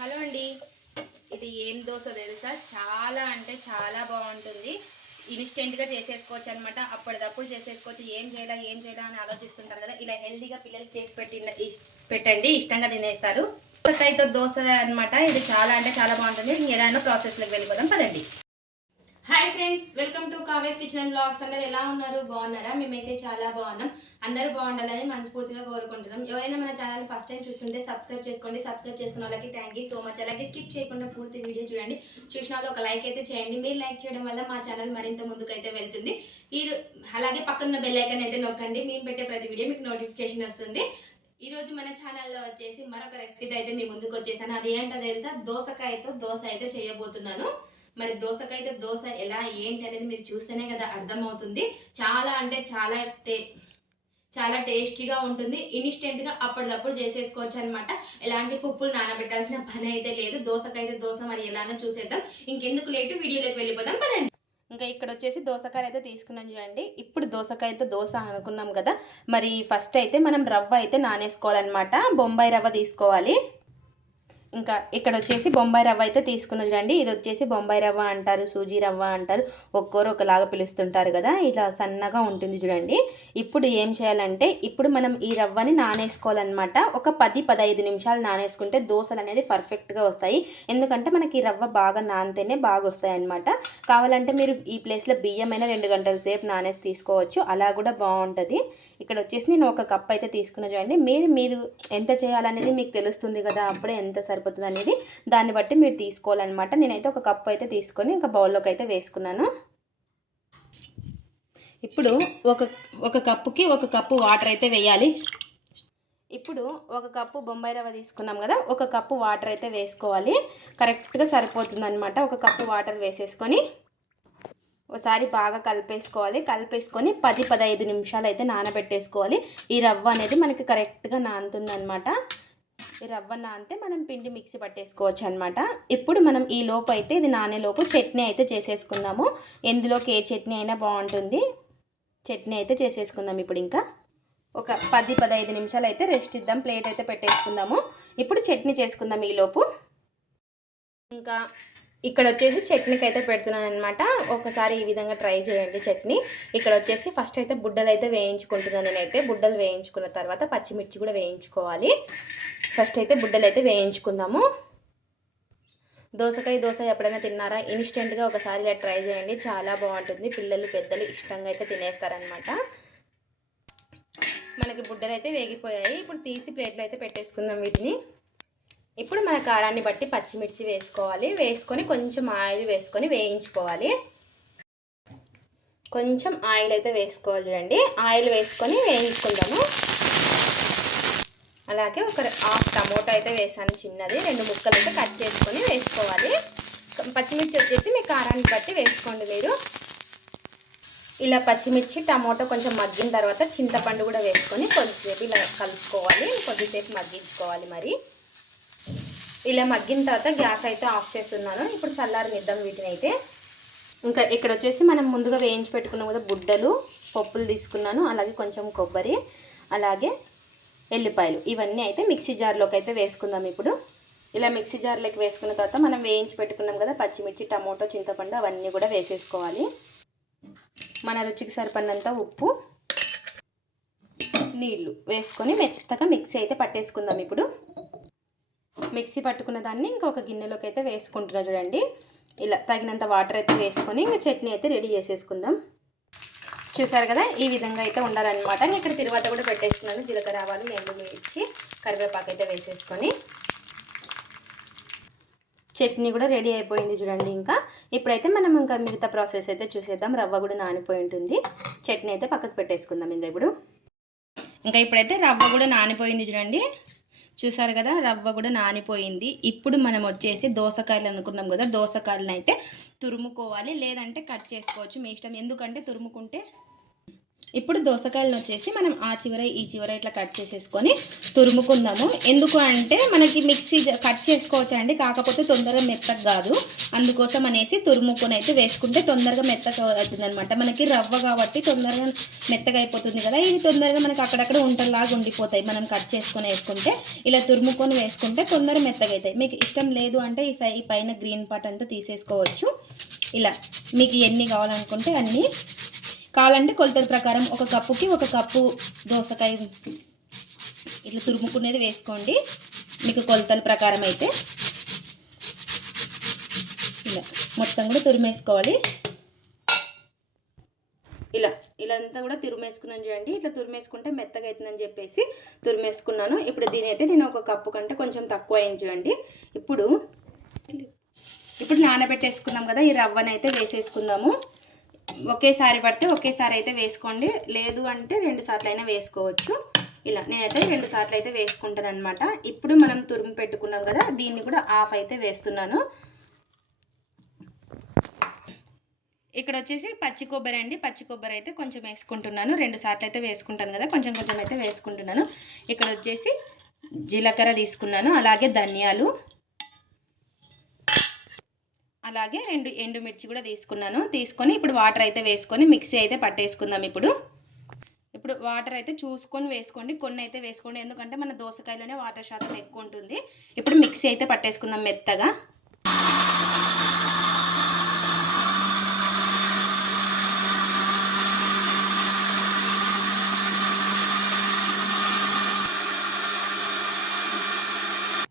Hello అండి. ఇది ఏం దోశ తెలుసా? చాలా అంటే చాలా బాగుంటుంది. ఇన్స్టెంట్గా చేసేసుకోవచ్చు అనమాట అప్పటిదప్పుడు చేసేసుకోవచ్చు. ఏం చేయాలా ఏం చేయాలా అని ఆలోచిస్తుంటారు కదా. ఇలా హెల్దీగా పిల్లలకి చేసి పెట్టిన పెట్టండి. ఇష్టంగా తినేస్తారు. దోసకాయతో దోశ అనమాట ఇది చాలా అంటే చాలా బాగుంటుంది. ఎలానో ప్రాసెస్లోకి వెళ్ళిపోదాం. పదండి. Hi friends welcome to Kaves kitchen blogs అందరు ఎలా ఉన్నారు? బాగున్నారా? మేమైతే చాలా బాగున్నాం. అందరూ బాగుండాలని మనస్ఫూర్తిగా కోరుకుంటున్నాం. ఎవరైనా మన ఛానల్ ఫస్ట్ టైం చూస్తుంటే సబ్స్క్రైబ్ చేసుకోండి. సబ్స్క్రైబ్ చేసుకున్న వాళ్ళకి థ్యాంక్ యూ సో మచ్ అలాగే స్కిప్ చేయకుండా పూర్తి వీడియో చూడండి. చూసిన వాళ్ళు ఒక లైక్ అయితే చేయండి. మీరు లైక్ చేయడం వల్ల మా ఛానల్ మరింత ముందుకైతే వెళ్తుంది. ఈ అలాగే పక్కన బెల్ ఐకన్ అయితే నొక్కండి. మేము పెట్టే ప్రతి వీడియో మీకు నోటిఫికేషన్ వస్తుంది. ఈ రోజు మన ఛానల్లో వచ్చేసి మరొక రెసిపీ అయితే మీ ముందుకు వచ్చేసాను. అది ఏంటో తెలుసా? దోసకాయతో దోశ అయితే చేయబోతున్నాను. మరి దోసకైతే దోశ ఎలా ఏంటి అనేది మీరు చూస్తేనే కదా అర్థమవుతుంది. చాలా అంటే చాలా టే చాలా టేస్టీగా ఉంటుంది. ఇన్స్టెంట్గా అప్పటిదప్పుడు చేసేసుకోవచ్చు అనమాట ఎలాంటి పప్పులు నానబెట్టాల్సిన పని అయితే లేదు. దోసకైతే దోశ మరి ఎలానో చూసేద్దాం. ఇంకెందుకు లేటు వీడియోలోకి వెళ్ళిపోదాం. పదండి. ఇంకా ఇక్కడ వచ్చేసి దోసకాయ అయితే తీసుకున్నాం చూడండి. ఇప్పుడు దోసకాయతో దోశ అనుకున్నాం కదా. మరి ఫస్ట్ అయితే మనం రవ్వ అయితే నానేసుకోవాలన్నమాట. బొంబాయి రవ్వ తీసుకోవాలి. ఇంకా ఇక్కడ వచ్చేసి బొంబాయి రవ్వ అయితే తీసుకుని చూడండి. ఇది వచ్చేసి బొంబాయి రవ్వ అంటారు సూజీ రవ్వ అంటారు. ఒక్కోరు ఒకలాగా పిలుస్తుంటారు కదా. ఇలా సన్నగా ఉంటుంది చూడండి. ఇప్పుడు ఏం చేయాలంటే ఇప్పుడు మనం ఈ రవ్వని నానేసుకోవాలన్నమాట. ఒక పది పదహైదు నిమిషాలు నానేసుకుంటే దోశలు అనేది పర్ఫెక్ట్గా వస్తాయి. ఎందుకంటే మనకి ఈ రవ్వ బాగా నానితేనే బాగా వస్తాయి అన్నమాట కావాలంటే మీరు ఈ ప్లేస్లో బియ్యం అయినా రెండు గంటల సేపు నానేసి తీసుకోవచ్చు. అలా కూడా బాగుంటుంది. ఇక్కడ వచ్చేసి నేను ఒక కప్ అయితే తీసుకున్న చూడండి. మీరు మీరు ఎంత చేయాలనేది మీకు తెలుస్తుంది కదా అప్పుడే ఎంత సరిపోతుంది అనేది దాన్ని బట్టి మీరు తీసుకోవాలన్నమాట. నేనైతే ఒక కప్ అయితే తీసుకొని ఇంకా బౌల్లోకి అయితే వేసుకున్నాను. ఇప్పుడు ఒక ఒక కప్పుకి ఒక కప్పు వాటర్ అయితే వేయాలి. ఇప్పుడు ఒక కప్పు బొంబాయి రవ్వ తీసుకున్నాం కదా ఒక కప్పు వాటర్ అయితే వేసుకోవాలి. కరెక్ట్గా సరిపోతుంది అనమాట ఒక కప్పు వాటర్ వేసేసుకొని ఒకసారి బాగా కలిపేసుకోవాలి. కలిపేసుకొని పది పదహైదు నిమిషాలు అయితే నానబెట్టేసుకోవాలి. ఈ రవ్వ అనేది మనకి కరెక్ట్గా నానుతుంది అనమాట ఈ రవ్వ నానితే మనం పిండి మిక్సీ పట్టేసుకోవచ్చు అనమాట ఇప్పుడు మనం ఈ లోపు అయితే ఇది నానేలోపు చట్నీ అయితే చేసేసుకుందాము. ఎందులోకి ఏ చట్నీ అయినా బాగుంటుంది. చట్నీ అయితే చేసేసుకుందాం ఇప్పుడు ఇంకా. ఒక పది పదహైదు నిమిషాలు అయితే రెస్ట్ ఇద్దాం. ప్లేట్ అయితే పెట్టేసుకుందాము. ఇప్పుడు చట్నీ చేసుకుందాం ఈ లోపు. ఇంకా ఇక్కడ వచ్చేసి చట్నీకి అయితే పెడుతున్నాను అనమాట ఒకసారి ఈ విధంగా ట్రై చేయండి చట్నీ. ఇక్కడ వచ్చేసి ఫస్ట్ అయితే బుడ్డలు అయితే వేయించుకుంటున్నాను నేనైతే. బుడ్డలు వేయించుకున్న తర్వాత పచ్చిమిర్చి కూడా వేయించుకోవాలి. ఫస్ట్ అయితే బుడ్డలు అయితే వేయించుకుందాము. దోసకాయ దోశ ఎప్పుడైనా తిన్నారా? ఇన్స్టెంట్గా ఒకసారి ఇలా ట్రై చేయండి. చాలా బాగుంటుంది. పిల్లలు పెద్దలు ఇష్టంగా అయితే తినేస్తారనమాట మనకి బుడ్డలు అయితే వేగిపోయాయి. ఇప్పుడు తీసి ప్లేట్లో అయితే పెట్టేసుకుందాం వీటిని. ఇప్పుడు మన కారాన్ని బట్టి పచ్చిమిర్చి వేసుకోవాలి. వేసుకొని కొంచెం ఆయిల్ వేసుకొని వేయించుకోవాలి. కొంచెం ఆయిల్ అయితే వేసుకోవాలి చూడండి. ఆయిల్ వేసుకొని వేయించుకుందాము. అలాగే ఒక హాఫ్ టమోటా అయితే వేసాను చిన్నది. రెండు ముక్కలు అయితే కట్ చేసుకొని వేసుకోవాలి. పచ్చిమిర్చి వచ్చేసి మీ కారాన్ని బట్టి వేసుకోండి మీరు. ఇలా పచ్చిమిర్చి టమోటా కొంచెం మగ్గిన తర్వాత చింతపండు కూడా వేసుకొని కొద్దిసేపు ఇలా కలుపుకోవాలి. కొద్దిసేపు మగ్గించుకోవాలి మరి. ఇలా మగ్గిన తర్వాత గ్యాస్ అయితే ఆఫ్ చేస్తున్నాను. ఇప్పుడు చల్లారనిద్దాం వీటిని అయితే ఇంకా ఇక్కడ వచ్చేసి మనం ముందుగా వేయించి పెట్టుకున్నాం కదా గుడ్డలు పప్పులు తీసుకున్నాను అలాగే కొంచెం కొబ్బరి అలాగే ఎల్లిపాయలు. ఇవన్నీ అయితే మిక్సీ జార్లోకి అయితే వేసుకుందాం ఇప్పుడు. ఇలా మిక్సీ జార్లోకి వేసుకున్న తర్వాత మనం వేయించి పెట్టుకున్నాం కదా పచ్చిమిర్చి టమోటో చింతపండు అవన్నీ కూడా వేసేసుకోవాలి. మన రుచికి సరిపడినంత ఉప్పు నీళ్ళు వేసుకొని మెత్తగా మిక్సీ అయితే పట్టేసుకుందాం ఇప్పుడు. మిక్సీ పట్టుకున్న దాన్ని ఇంకొక గిన్నెలోకి అయితే వేసుకుంటున్నా చూడండి. ఇలా తగినంత వాటర్ అయితే వేసుకొని ఇంకా చట్నీ అయితే రెడీ చేసేసుకుందాం. చూసారు కదా ఈ విధంగా అయితే ఉండాలన్నమాట. నేను ఇక్కడ తిరువాత కూడా పెట్టేసుకున్నాను. జీలకర్ర ఆవాలు ఎండు మిర్చి కరివేపాకు అయితే వేసేసుకొని. చట్నీ కూడా రెడీ అయిపోయింది చూడండి ఇంకా. ఇప్పుడైతే మనం ఇంకా మిగతా ప్రాసెస్ అయితే చూసేద్దాం. రవ్వ కూడా నానిపోయి ఉంటుంది. చట్నీ అయితే పక్కకు పెట్టేసుకుందాం ఇంకా ఇప్పుడు. ఇంకా ఇప్పుడైతే రవ్వ కూడా నానిపోయింది చూడండి. చూసారు కదా రవ్వ కూడా నానిపోయింది. ఇప్పుడు మనం వచ్చేసి దోసకాయలు అనుకున్నాం కదా దోసకాయలను అయితే తురుముకోవాలి. లేదంటే కట్ చేసుకోవచ్చు మీ ఇష్టం. ఎందుకంటే తురుముకుంటే ఇప్పుడు దోసకాయలను వచ్చేసి మనం ఆ చివర ఈ చివర ఇట్లా కట్ చేసేసుకొని తురుముకుందాము. ఎందుకు అంటే మనకి మిక్సీ కట్ చేసుకోవచ్చు అండి కాకపోతే తొందరగా మెత్తగా కాదు. అందుకోసం అనేసి తురుముకొని అయితే వేసుకుంటే తొందరగా మెత్తగా అవుతుంది అనమాట మనకి రవ్వ కాబట్టి తొందరగా మెత్తగా అయిపోతుంది కదా. ఇవి తొందరగా మనకి అక్కడక్కడ ఉంటలాగా ఉండిపోతాయి. మనం కట్ చేసుకొని వేసుకుంటే ఇలా తురుముకొని వేసుకుంటే తొందరగా మెత్తగా అవుతాయి మీకు ఇష్టం లేదు అంటే ఈ సై పైన గ్రీన్ పార్ట్ అంతా తీసేసుకోవచ్చు. ఇలా మీకు ఎన్ని కావాలనుకుంటే అన్నీ కావాలంటే కొలతల ప్రకారం ఒక కప్పుకి ఒక కప్పు దోసకాయ ఇట్లా తురుముకునేది వేసుకోండి. మీకు కొలతల ప్రకారం అయితే ఇలా మొత్తం కూడా తురిమేసుకోవాలి. ఇలా ఇలా అంతా కూడా తురిమేసుకున్నాను చూడండి. ఇట్లా తురిమేసుకుంటే మెత్తగా అవుతుందని చెప్పేసి తురిమేసుకున్నాను. ఇప్పుడు దీని అయితే నేను ఒక కప్పు కంటే కొంచెం తక్కువ అయింది చూడండి. ఇప్పుడు ఇప్పుడు నానబెట్టేసుకున్నాం కదా ఈ రవ్వనైతే వేసేసుకుందాము. ఒకేసారి పడితే ఒకేసారి అయితే వేసుకోండి. లేదు అంటే రెండు సార్లు అయినా వేసుకోవచ్చు. ఇలా నేనైతే రెండు సార్లు అయితే వేసుకుంటాను అనమాట ఇప్పుడు మనం తురుము పెట్టుకున్నాం కదా దీన్ని కూడా ఆఫ్ అయితే వేస్తున్నాను. ఇక్కడ వచ్చేసి పచ్చి కొబ్బరి అండి. పచ్చి కొబ్బరి అయితే కొంచెం వేసుకుంటున్నాను. రెండు సార్లు అయితే వేసుకుంటాను కదా కొంచెం కొంచెం అయితే వేసుకుంటున్నాను. ఇక్కడ వచ్చేసి జీలకర్ర తీసుకున్నాను అలాగే ధనియాలు. అలాగే రెండు ఎండుమిర్చి కూడా తీసుకున్నాను. తీసుకొని ఇప్పుడు వాటర్ అయితే వేసుకొని మిక్సీ అయితే పట్టేసుకుందాం ఇప్పుడు. ఇప్పుడు వాటర్ అయితే చూసుకొని వేసుకోండి. కొన్ని అయితే వేసుకోండి. ఎందుకంటే మన దోసకాయలోనే వాటర్ శాతం ఎక్కువ ఉంటుంది. ఇప్పుడు మిక్సీ అయితే పట్టేసుకుందాం మెత్తగా.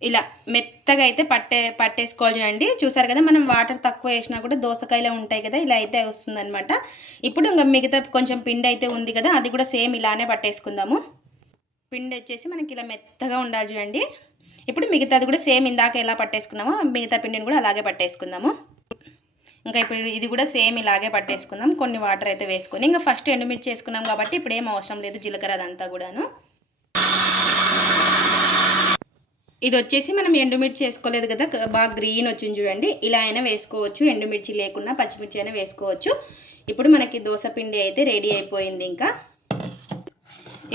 ఇలా మెత్తగా అయితే పట్టే పట్టేసుకోవాలి చూడండి. చూసారు కదా మనం వాటర్ తక్కువ వేసినా కూడా దోసకాయలే ఉంటాయి కదా ఇలా అయితే వస్తుందనమాట ఇప్పుడు ఇంకా మిగతా కొంచెం పిండి అయితే ఉంది కదా అది కూడా సేమ్ ఇలానే పట్టేసుకుందాము. పిండి వచ్చేసి మనకి ఇలా మెత్తగా ఉండాలి చూడండి. ఇప్పుడు మిగతాది కూడా సేమ్ ఇందాక ఎలా పట్టేసుకున్నామో మిగతా పిండిని కూడా అలాగే పట్టేసుకుందాము. ఇంకా ఇప్పుడు ఇది కూడా సేమ్ ఇలాగే పట్టేసుకుందాం కొన్ని వాటర్ అయితే వేసుకొని. ఇంకా ఫస్ట్ ఎండుమిర్చి వేసుకున్నాం కాబట్టి ఇప్పుడు ఏం అవసరం లేదు జీలకర్ర అదంతా కూడాను. ఇది వచ్చేసి మనం ఎండుమిర్చి వేసుకోలేదు కదా బాగా గ్రీన్ వచ్చింది చూడండి. ఇలా అయినా వేసుకోవచ్చు ఎండుమిర్చి లేకుండా పచ్చిమిర్చి అయినా వేసుకోవచ్చు. ఇప్పుడు మనకి దోశ పిండి అయితే రెడీ అయిపోయింది ఇంకా.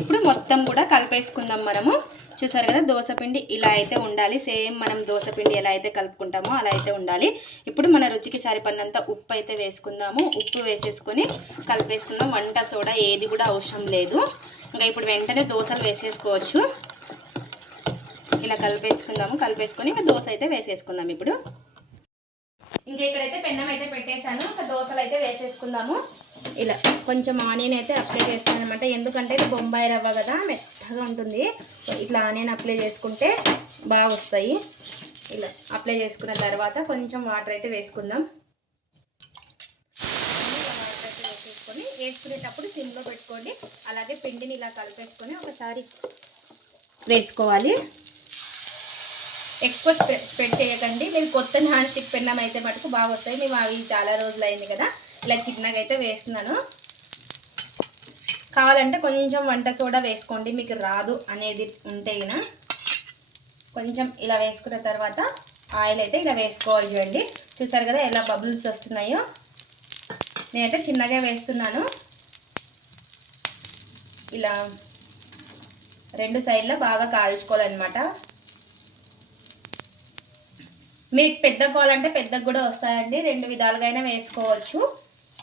ఇప్పుడు మొత్తం కూడా కలిపేసుకుందాం మనము. చూసారు కదా దోశ పిండి ఇలా అయితే ఉండాలి. సేమ్ మనం దోశ పిండి ఎలా అయితే కలుపుకుంటామో అలా అయితే ఉండాలి. ఇప్పుడు మన రుచికి సరిపడినంత ఉప్పు అయితే వేసుకుందాము. ఉప్పు వేసేసుకొని కలిపేసుకుందాం. వంట సోడా ఏది కూడా అవసరం లేదు. ఇంకా ఇప్పుడు వెంటనే దోశలు వేసేసుకోవచ్చు. ఇలా కలిపేసుకుందాము. కలిపేసుకొని దోశ అయితే వేసేసుకుందాం ఇప్పుడు. ఇంకా ఇక్కడైతే పెన్నం అయితే పెట్టేశాను. ఒక దోశలు అయితే వేసేసుకుందాము. ఇలా కొంచెం ఆనియన్ అయితే అప్లై చేస్తాను అనమాట ఎందుకంటే ఇది బొంబాయి రవ్వ కదా మెత్తగా ఉంటుంది. ఇట్లా ఆనియన్ అప్లై చేసుకుంటే బాగా వస్తాయి. ఇలా అప్లై చేసుకున్న తర్వాత కొంచెం వాటర్ అయితే వేసుకుందాం. వాటర్ అయితే వేసేసుకొని వేసుకునేటప్పుడు సిమ్లో పెట్టుకోండి. అలాగే పిండిని ఇలా కలిపేసుకొని ఒకసారి వేసుకోవాలి. ఎక్కువ స్ప్రెడ్ స్ప్రెడ్ చేయకండి. మీరు కొత్త నాన్ స్టిక్ పెన్నం అయితే మటుకు బాగా వస్తాయి. మేము అవి చాలా రోజులు అయింది కదా. ఇలా చిన్నగా అయితే వేస్తున్నాను. కావాలంటే కొంచెం వంట సోడా వేసుకోండి. మీకు రాదు అనేది ఉంటే కొంచెం ఇలా వేసుకున్న తర్వాత ఆయిల్ అయితే ఇలా వేసుకోవాలి చూడండి. చూసారు కదా ఎలా బబుల్స్ వస్తున్నాయో. నేనైతే చిన్నగా వేస్తున్నాను. ఇలా రెండు సైడ్లో బాగా కాల్చుకోవాలన్నమాట. మీకు పెద్ద కావాలంటే పెద్దగా కూడా వస్తాయండి. రెండు విధాలుగా అయినా వేసుకోవచ్చు.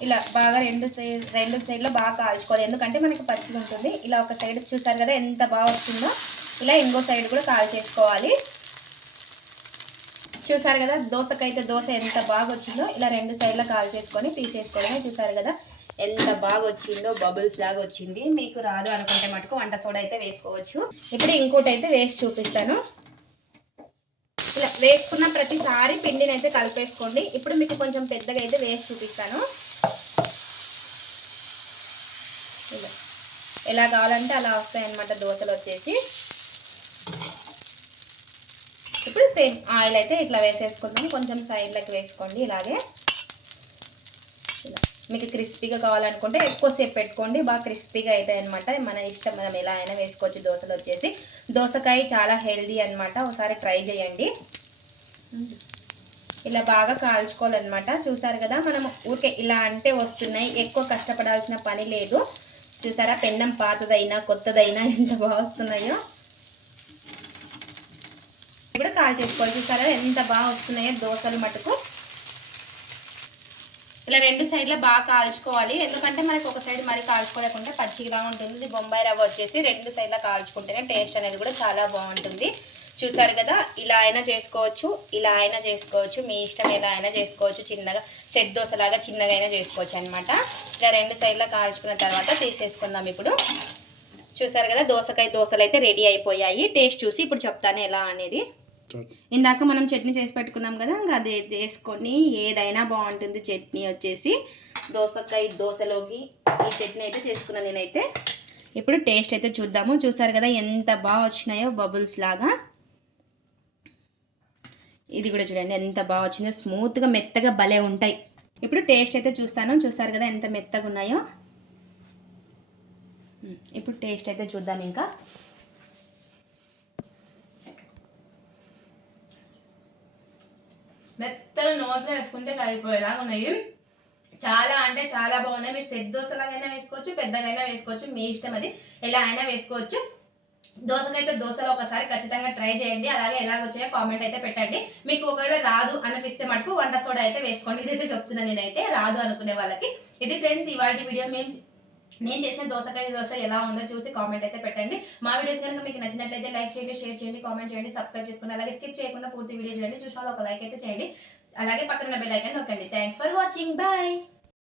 ఇలా బాగా రెండు సైడ్ రెండు సైడ్లో బాగా కాల్చుకోవాలి. ఎందుకంటే మనకి పచ్చిగా ఉంటుంది. ఇలా ఒక సైడ్ చూసారు కదా ఎంత బాగా వస్తుందో ఇలా ఇంకో సైడ్ కూడా కాల్ చేసుకోవాలి. చూసారు కదా దోసకైతే దోశ ఎంత బాగా వచ్చిందో ఇలా రెండు సైడ్లో కాల్ చేసుకొని తీసేసుకోవడమే చూసారు కదా ఎంత బాగా వచ్చిందో బబుల్స్ లాగా వచ్చింది. మీకు రాదు అనుకుంటే మటుకు వంట సోడా అయితే వేసుకోవచ్చు. ఇప్పుడు ఇంకోటి అయితే వేసి చూపిస్తాను. ఇలా వేసుకున్న ప్రతిసారి పిండిని అయితే కలిపేసుకోండి. ఇప్పుడు మీకు కొంచెం పెద్దగా అయితే వేసి చూపిస్తాను. ఇలా. ఎలా కావాలంటే అలా వస్తాయన్నమాట దోశలు వచ్చేసి. ఇప్పుడు సేమ్ ఆయిల్ అయితే ఇట్లా వేసేసుకుందాం. కొంచెం సైడ్లకి వేసుకోండి ఇలాగే. మీకు క్రిస్పీగా కావాలనుకుంటే ఎక్కువసేపు పెట్టుకోండి. బాగా క్రిస్పీగా అవుతాయి అనమాట మన ఇష్టం మనం ఎలా అయినా వేసుకోవచ్చు. దోశలు వచ్చేసి దోసకాయ చాలా హెల్దీ అనమాట ఒకసారి ట్రై చేయండి. ఇలా బాగా కాల్చుకోవాలన్నమాట. చూసారు కదా మనం ఊరికే ఇలా అంటే వస్తున్నాయి. ఎక్కువ కష్టపడాల్సిన పని లేదు. చూసారా పెన్నం పాతదైనా కొత్తదైనా ఎంత బాగా వస్తున్నాయో. ఇప్పుడు కాల్ చేసుకోవాలి. చూసారా ఎంత బాగా వస్తున్నాయో దోశలు మటుకు. ఇలా రెండు సైడ్లో బాగా కాల్చుకోవాలి. ఎందుకంటే మనకు ఒక సైడ్ మరి కాల్చుకోలేకుంటే పచ్చిగా ఉంటుంది. ఇది బొంబాయి రవ్వ వచ్చేసి రెండు సైడ్లో కాల్చుకుంటేనే టేస్ట్ అనేది కూడా చాలా బాగుంటుంది. చూసారు కదా? ఇలా అయినా చేసుకోవచ్చు ఇలా అయినా చేసుకోవచ్చు మీ ఇష్టం ఎలా అయినా చేసుకోవచ్చు. చిన్నగా సెట్ దోశలాగా చిన్నగా అయినా చేసుకోవచ్చు అనమాట ఇలా రెండు సైడ్లో కాల్చుకున్న తర్వాత తీసేసుకుందాం ఇప్పుడు. చూసారు కదా? దోసకాయ దోశలు అయితే రెడీ అయిపోయాయి. టేస్ట్ చూసి ఇప్పుడు చెప్తాను ఎలా అనేది. ఇందాక మనం చట్నీ చేసి పెట్టుకున్నాం కదా ఇంకా అది వేసుకొని ఏదైనా బాగుంటుంది చట్నీ వచ్చేసి దోసకాయ దోశలోకి ఈ చట్నీ అయితే చేసుకున్నాను నేనైతే. ఇప్పుడు టేస్ట్ అయితే చూద్దాము. చూసారు కదా ఎంత బాగా వచ్చినాయో బబుల్స్ లాగా. ఇది కూడా చూడండి ఎంత బాగా వచ్చిందో. స్మూత్గా మెత్తగా భలే ఉంటాయి. ఇప్పుడు టేస్ట్ అయితే చూస్తాను. చూసారు కదా ఎంత మెత్తగా ఉన్నాయో. ఇప్పుడు టేస్ట్ అయితే చూద్దాం ఇంకా మెత్తగా నోట్లో వేసుకుంటే కలిపోయేలాగా ఉన్నాయి. చాలా అంటే చాలా బాగున్నాయి. మీరు సెట్ దోశలాగైనా వేసుకోవచ్చు పెద్దగైనా వేసుకోవచ్చు మీ ఇష్టం అది. ఎలా అయినా వేసుకోవచ్చు. దోశకైతే దోశలో ఒకసారి ఖచ్చితంగా ట్రై చేయండి. అలాగే ఎలా వచ్చాయో కామెంట్ అయితే పెట్టండి. మీకు ఒకవేళ రాదు అనిపిస్తే మటుకు వంట సోడా అయితే వేసుకోండి. ఇదైతే చెప్తున్నాను నేనైతే రాదు అనుకునే వాళ్ళకి. ఇది ఫ్రెండ్స్ ఇవాళ వీడియో మేము నేను చేసిన దోసకాయ దోశ ఎలా ఉందో చూసి కామెంట్ అయితే పెట్టండి. మా వీడియోస్ కనుక మీకు నచ్చినట్లయితే లైక్ చేయండి షేర్ చేయండి కామెంట్ చేయండి సబ్స్క్రైబ్ చేసుకోండి. అలాగే స్కిప్ చేయకుండా పూర్తి వీడియో చేయండి చూసిన ఒక లైక్ అయితే చేయండి. అలాగే పక్కన బెల్ ఐకాన్ నొక్కండి. Thanks for watching bye